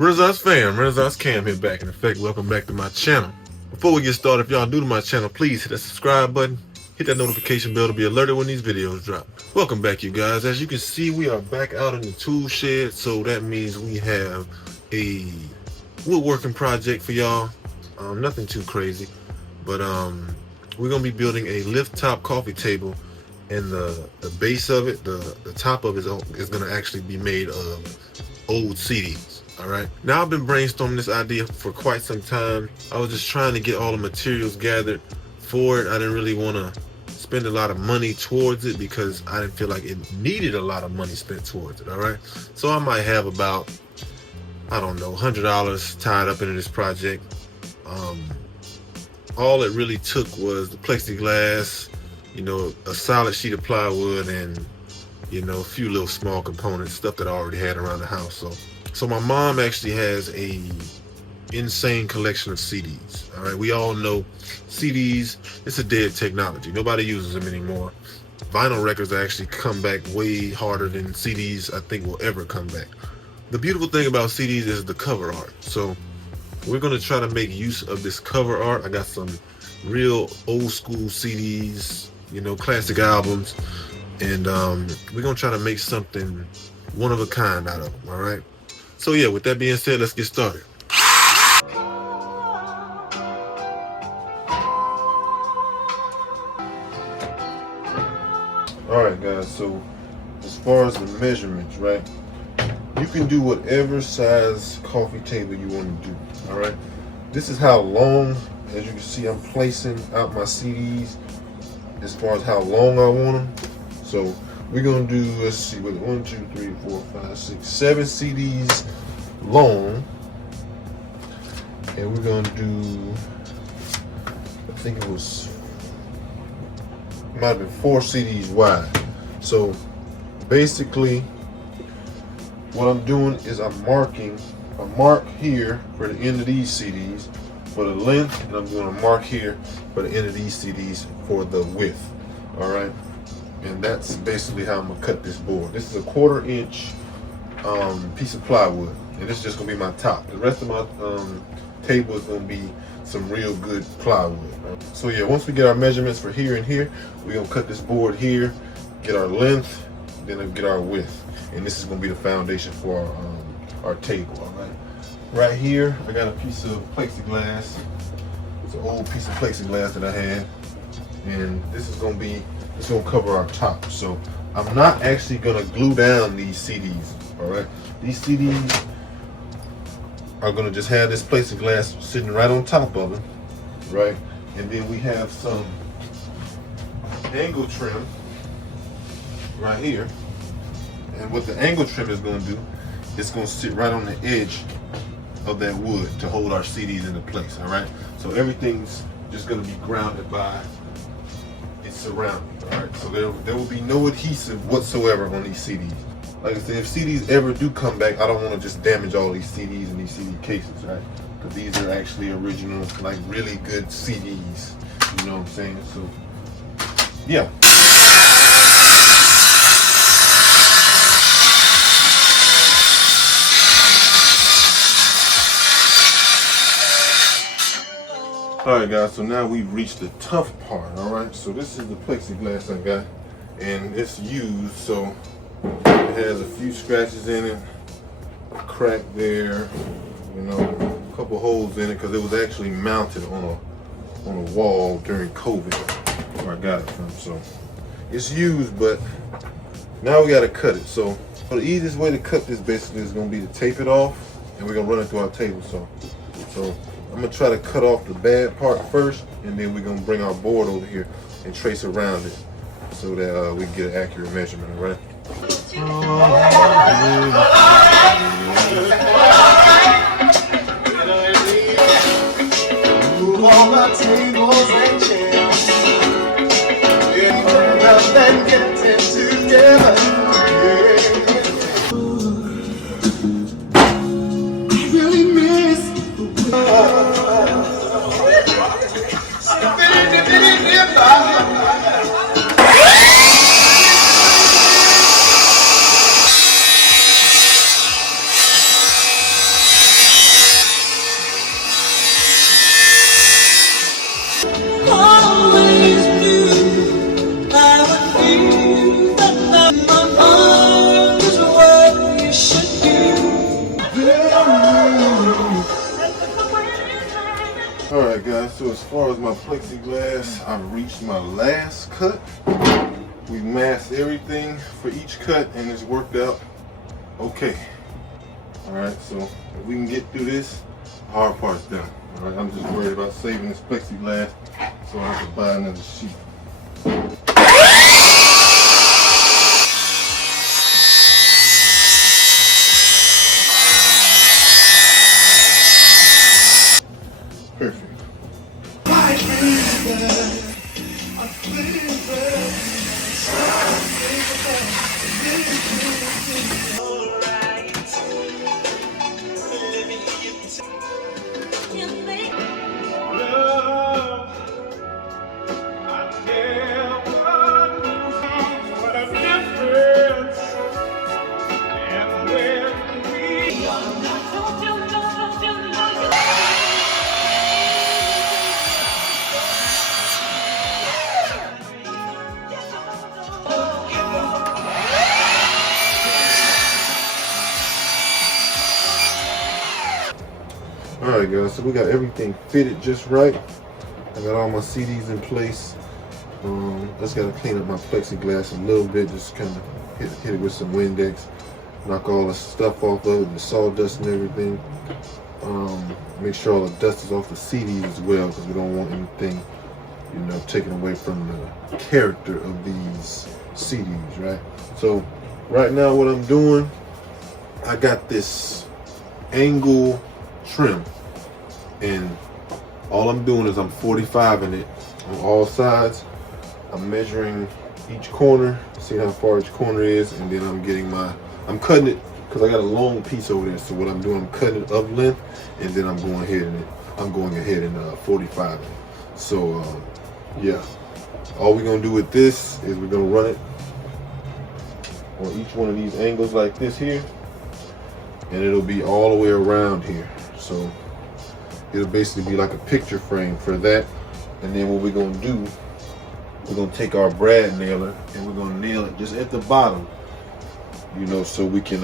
Renaissance fam, Renaissance Cam here back in effect. Welcome back to my channel. Before we get started, if y'all new to my channel, please hit that subscribe button, hit that notification bell to be alerted when these videos drop. Welcome back, you guys. As you can see, we are back out in the tool shed, so that means we have a woodworking project for y'all. Nothing too crazy, but we're gonna be building a lift top coffee table, and the base of it, the top of it is gonna actually be made of old CDs. All right, now I've been brainstorming this idea for quite some time. I was just trying to get all the materials gathered for it. I didn't really want to spend a lot of money towards it because I didn't feel like it needed a lot of money spent towards it. All right, so I might have about, I don't know, $100 tied up into this project. All it really took was the plexiglass, you know, a solid sheet of plywood, and you know, a few little small components, stuff that I already had around the house. So my mom actually has a insane collection of CDs. All right, we all know CDs, it's a dead technology. Nobody uses them anymore. Vinyl records actually come back way harder than CDs I think will ever come back. The beautiful thing about CDs is the cover art. So we're gonna try to make use of this cover art. I got some real old school CDs, you know, classic albums, and we're gonna try to make something one of a kind out of them. All right, so yeah, with that being said, let's get started. All right, guys, so as far as the measurements, right, you can do whatever size coffee table you want to do. All right, this is how long, as you can see, I'm placing out my CDs as far as how long I want them. So we're gonna do, let's see, with 1, 2, 3, 4, 5, 6, 7 CDs long, and we're gonna do, I think it was, might have been 4 CDs wide. So basically, what I'm doing is I'm marking a mark here for the end of these CDs for the length, and I'm doing a mark here for the end of these CDs for the width. All right. And that's basically how I'm gonna cut this board. This is a 1/4 inch piece of plywood, and this is just gonna be my top. The rest of my table is gonna be some real good plywood. Right? So yeah, once we get our measurements for here and here, we're gonna cut this board here, get our length, then we'll get our width, and this is gonna be the foundation for our table. All right. Right here, I got a piece of plexiglass. It's an old piece of plexiglass that I had, and this is gonna be, it's gonna cover our top. So I'm not actually gonna glue down these CDs. All right, these CDs are gonna just have this plexiglass sitting right on top of them, right? And then we have some angle trim right here. And what the angle trim is gonna do, it's gonna sit right on the edge of that wood to hold our CDs into place. All right, so everything's just gonna be grounded by its surroundings. All right, so there will be no adhesive whatsoever on these CDs. Like I said, if CDs ever do come back, I don't want to just damage all these CDs and these CD cases, right? Because these are actually original, like really good CDs. You know what I'm saying? So yeah. Alright guys, so now we've reached the tough part. Alright, so this is the plexiglass I got, and it's used, so it has a few scratches in it, a crack there, you know, a couple holes in it because it was actually mounted on a wall during COVID where I got it from. So it's used, but now we got to cut it. So the easiest way to cut this basically is going to be to tape it off, and we're going to run it through our table saw. So I'm going to try to cut off the bad part first, and then we're going to bring our board over here and trace around it. so that we get an accurate measurement, all right? Move all my tables and chairs. And getting together. I really miss. Always knew I would feel that my heart is what you should do. Alright guys, so as far as my plexiglass, I've reached my last cut. We masked everything for each cut and it's worked out okay. Alright, so if we can get through this, the hard part's done. Alright, I'm just worried about saving this plexiglass so I have to buy another sheet. Perfect. Alright guys, so we got everything fitted just right. I got all my CDs in place. Just gotta clean up my plexiglass a little bit, just kind of hit it with some Windex, knock all the stuff off of it, the sawdust and everything. Make sure all the dust is off the CDs as well, because we don't want anything, you know, taken away from the character of these CDs, right? So right now what I'm doing, I got this angle trim, and all I'm doing is I'm 45ing it on all sides. I'm measuring each corner, seeing how far each corner is, and then I'm cutting it because I got a long piece over there. So what I'm doing, I'm cutting it up length, and then I'm going ahead and 45 it. So yeah, all we're gonna do with this is we're gonna run it on each one of these angles like this here, and it'll be all the way around here. So it'll basically be like a picture frame for that. And then what we're gonna do, we're gonna take our brad nailer and we're gonna nail it just at the bottom, you know, so we can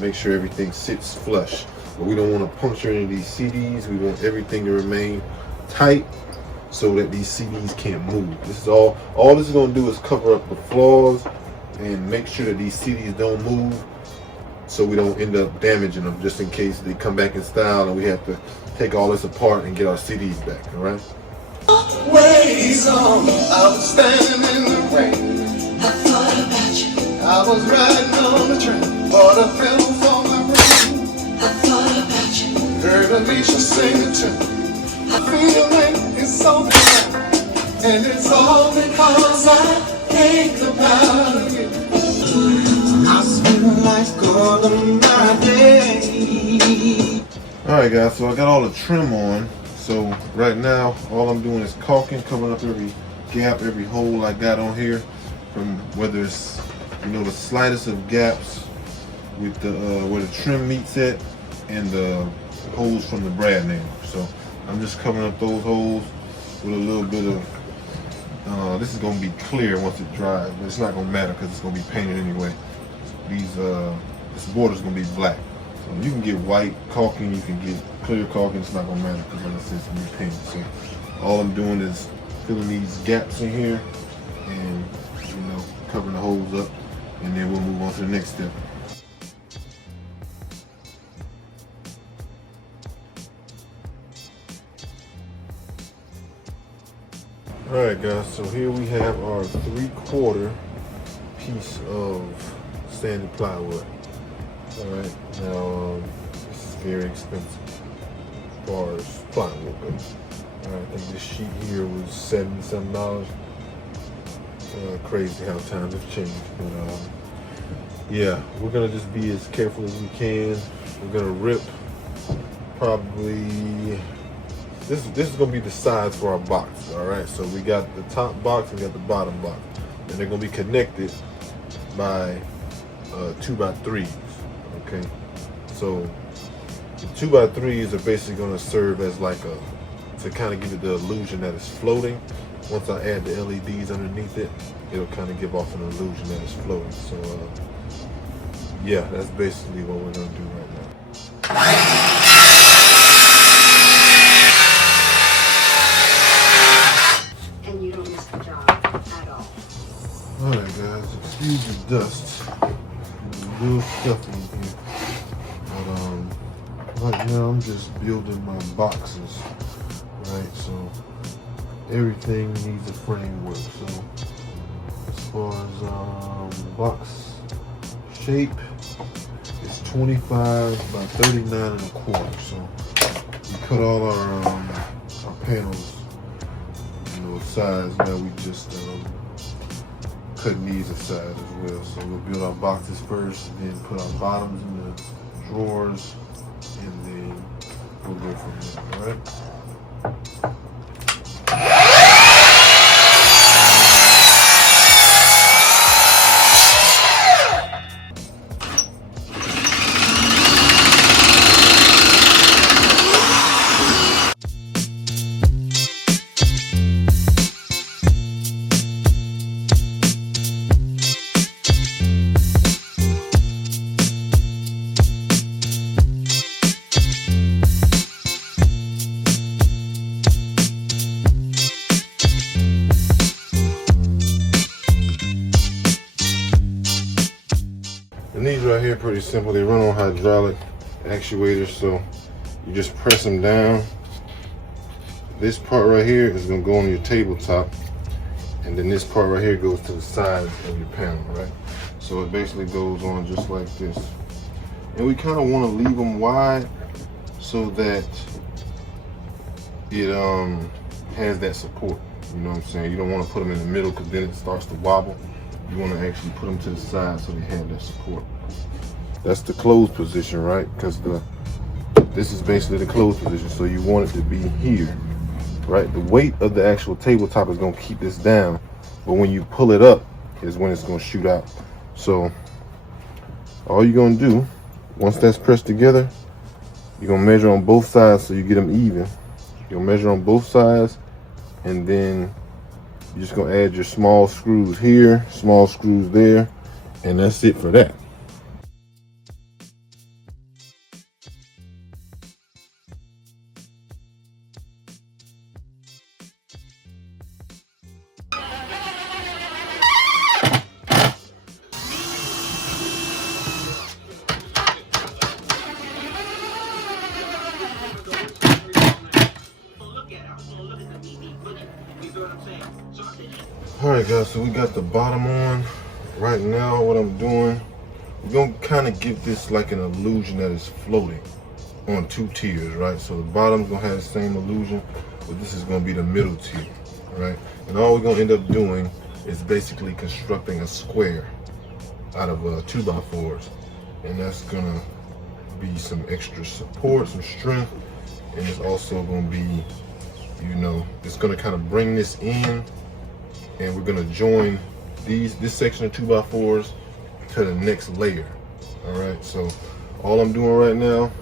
make sure everything sits flush. But we don't want to puncture any of these CDs. We want everything to remain tight so that these CDs can't move. This is all this is gonna do is cover up the flaws and make sure that these CDs don't move, so we don't end up damaging them, just in case they come back in style and we have to take all this apart and get our CDs back, all right? Ways on, I was standing in the rain. I thought about you. I was riding on the train, bought a pillow for my brain. I thought about you. Heard Alicia sing it too. I feel like it's so bad, and it's all because I think about you. I spend life calling my day. Alright guys, so I got all the trim on. So right now, all I'm doing is caulking, covering up every gap, every hole I got on here, from whether it's, you know, the slightest of gaps with the where the trim meets at, and the holes from the brad nail. So I'm just covering up those holes with a little bit of, this is going to be clear once it dries, but it's not going to matter because it's going to be painted anyway. This border is going to be black. So you can get white caulking, you can get clear caulking, it's not going to matter because like I said, it's going to be painted. So all I'm doing is filling these gaps in here and, you know, covering the holes up, and then we'll move on to the next step. Alright guys, so here we have our 3/4 piece of sanded plywood. Alright, now this is very expensive as far as plywood goes. I think this sheet here was $70-something. Crazy how times have changed, but yeah, we're gonna just be as careful as we can. We're gonna rip probably. This is gonna be the size for our box. All right, so we got the top box and we got the bottom box, and they're gonna be connected by 2x3s. Okay, so the 2x3s are basically gonna serve as like to kind of give it the illusion that it's floating. Once I add the LEDs underneath it, it'll kind of give off an illusion that it's floating. So yeah, that's basically what we're gonna do right now. Alright guys, excuse the dust. There's a little stuff in here. But right now I'm just building my boxes. Right, so everything needs a framework. So as far as box shape, it's 25 by 39 1/4. So we cut all our panels, size. Now we just cutting these aside as well. So we'll build our boxes first, then put our bottoms in the drawers, and then we'll go from there, all right? And these right here, pretty simple. They run on hydraulic actuators, so you just press them down. This part right here is gonna go on your tabletop, and then this part right here goes to the side of your panel, right? So it basically goes on just like this. And we kind of want to leave them wide so that it has that support. You know what I'm saying? You don't want to put them in the middle because then it starts to wobble. You want to actually put them to the side so they have that support. That's the closed position, right? Because this is basically the closed position, so you want it to be here, right? The weight of the actual tabletop is going to keep this down, but when you pull it up is when it's going to shoot out. So all you're going to do, once that's pressed together, you're going to measure on both sides so you get them even. You'll measure on both sides, and then you're just gonna add your small screws here, small screws there, and that's it for that. Alright guys, so we got the bottom on. Right now what I'm doing, we're gonna kind of give this like an illusion that it's floating on 2 tiers, right? So the bottom's gonna have the same illusion, but this is gonna be the middle tier, right? And all we're gonna end up doing is basically constructing a square out of 2x4s, and that's gonna be some extra support, some strength, and it's also gonna be, you know, it's gonna kind of bring this in, and we're gonna join this section of 2x4s to the next layer. All right, so all I'm doing right now,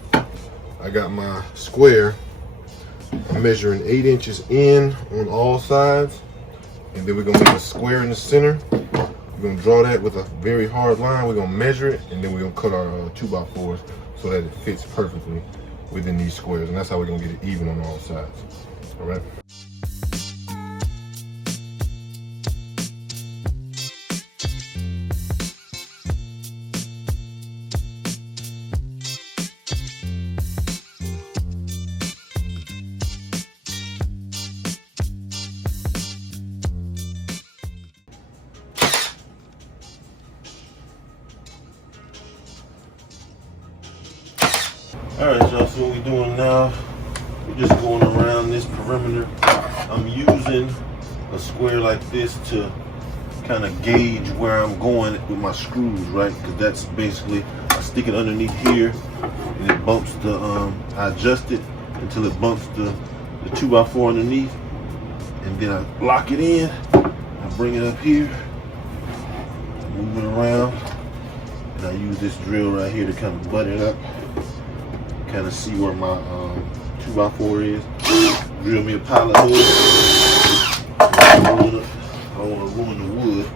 I got my square. I'm measuring 8 inches in on all sides, and then we're gonna make a square in the center. We're gonna draw that with a very hard line. We're gonna measure it, and then we're gonna cut our 2x4s so that it fits perfectly within these squares, and that's how we're gonna get it even on all sides. All right. Alright, y'all, so what we're doing now, we're just going around this perimeter. I'm using a square like this to kind of gauge where I'm going with my screws, right? Because that's basically, I stick it underneath here and it bumps the, I adjust it until it bumps the 2x4 underneath, and then I lock it in. I bring it up here, move it around, and I use this drill right here to kind of butt it up, kind of see where my 2x4 is. Drill me a pilot hole. I don't want to ruin the wood.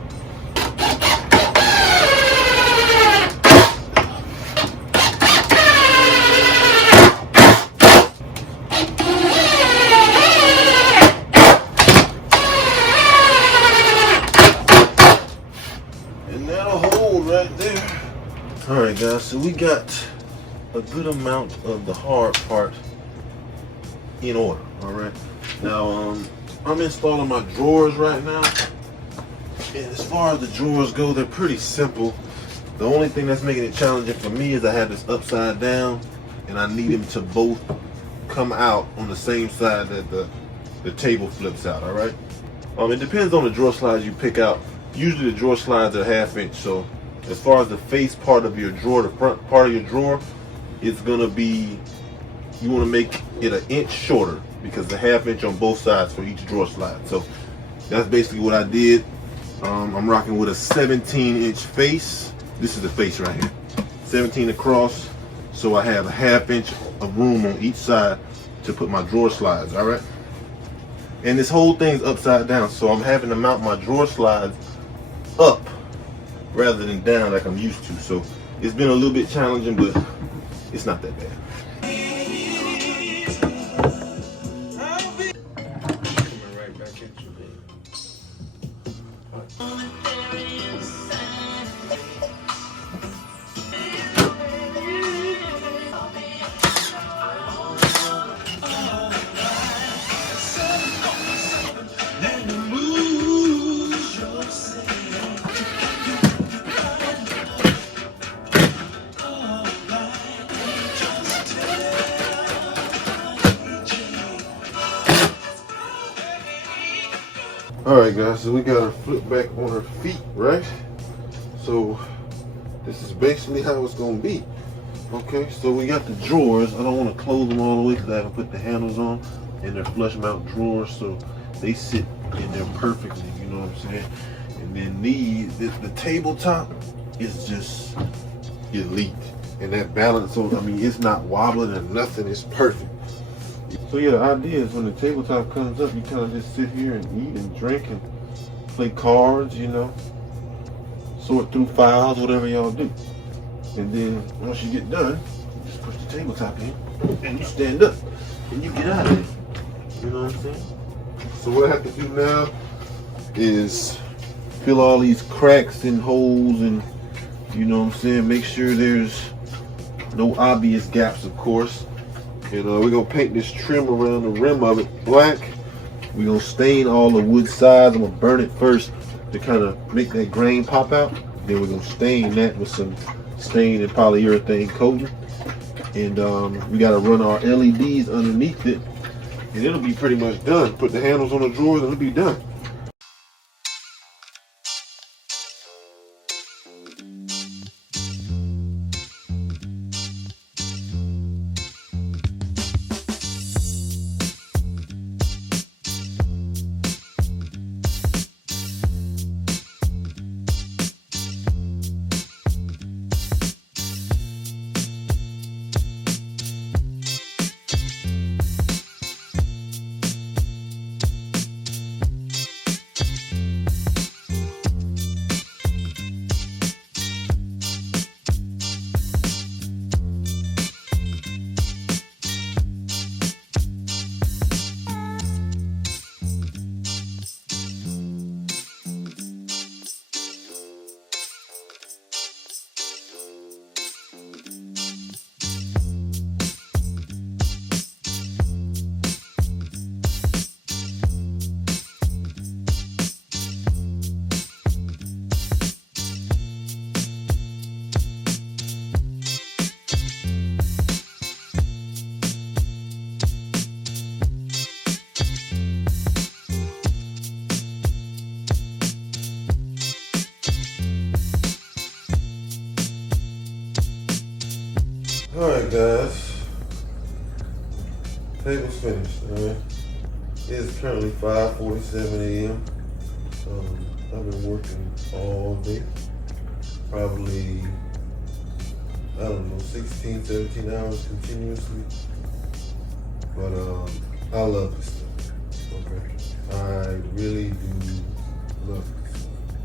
And that'll hold right there. Alright guys, so we got a good amount of the hard part in order. Alright. Now I'm installing my drawers right now. And as far as the drawers go, they're pretty simple. The only thing that's making it challenging for me is I have this upside down and I need them to both come out on the same side that the table flips out, alright? It depends on the drawer slides you pick out. Usually the drawer slides are 1/2 inch, so as far as the face part of your drawer, the front part of your drawer, it's gonna be, you wanna make it 1 inch shorter because the 1/2 inch on both sides for each drawer slide. So that's basically what I did. I'm rocking with a 17-inch face. This is the face right here. 17 across, so I have a 1/2 inch of room on each side to put my drawer slides, all right? And this whole thing's upside down, so I'm having to mount my drawer slides up rather than down like I'm used to. So it's been a little bit challenging, but it's not that bad. Alright guys, so we got her flip back on her feet, right? So this is basically how it's gonna be. Okay, so we got the drawers. I don't want to close them all the way because I haven't put the handles on, and they're flush mount drawers, so they sit in there perfectly, you know what I'm saying? And then the tabletop is just elite, and that balance, so I mean it's not wobbling or nothing, it's perfect. So yeah, the idea is when the tabletop comes up, you kind of just sit here and eat and drink and play cards, you know, sort through files, whatever y'all do. And then once you get done, you just push the tabletop in and you stand up and you get out of it. You know what I'm saying? So what I have to do now is fill all these cracks and holes and, you know what I'm saying, make sure there's no obvious gaps, of course. And we're gonna paint this trim around the rim of it black. We're gonna stain all the wood sides. I'm gonna burn it first to kind of make that grain pop out. Then we're gonna stain that with some stain and polyurethane coating. And we gotta run our LEDs underneath it. And it'll be pretty much done. Put the handles on the drawers and it'll be done. Alright guys, table's finished, alright. It is currently 5:47 a.m. I've been working all day, probably, I don't know, 16, 17 hours continuously. But I love this stuff, okay? I really do love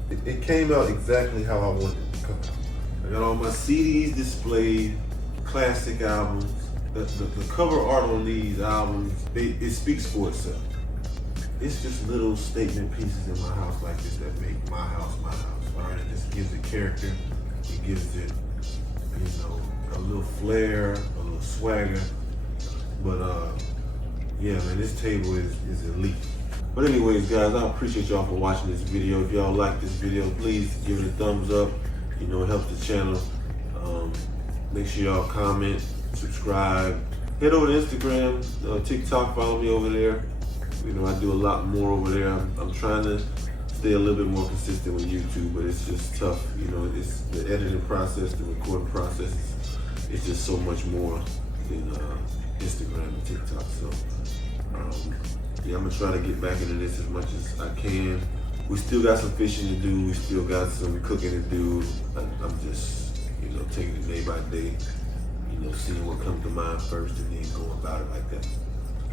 this. It came out exactly how I wanted it to come out. I got all my CDs displayed, classic albums. The cover art on these albums, it speaks for itself. It's just little statement pieces in my house like this that make my house, all right? It just gives it character. It gives it, you know, a little flair, a little swagger. But yeah, man, this table is elite. But anyways, guys, I appreciate y'all for watching this video. If y'all like this video, please give it a thumbs up. You know, it helps the channel. Make sure y'all comment, subscribe. Head over to Instagram, TikTok, follow me over there. You know, I do a lot more over there. I'm trying to stay a little bit more consistent with YouTube, but it's just tough. You know, it's the editing process, the recording process. It's just so much more than Instagram and TikTok. So, yeah, I'm gonna try to get back into this as much as I can. We still got some fishing to do. We still got some cooking to do. I'm just, you know, taking it day by day. You know, seeing what comes to mind first and then go about it like that.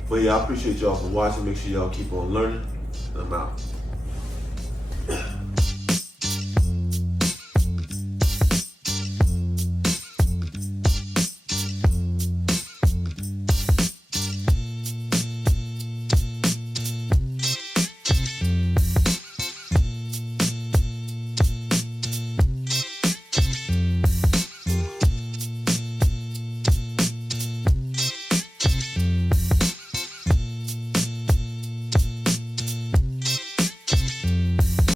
But yeah, I appreciate y'all for watching. Make sure y'all keep on learning. I'm out.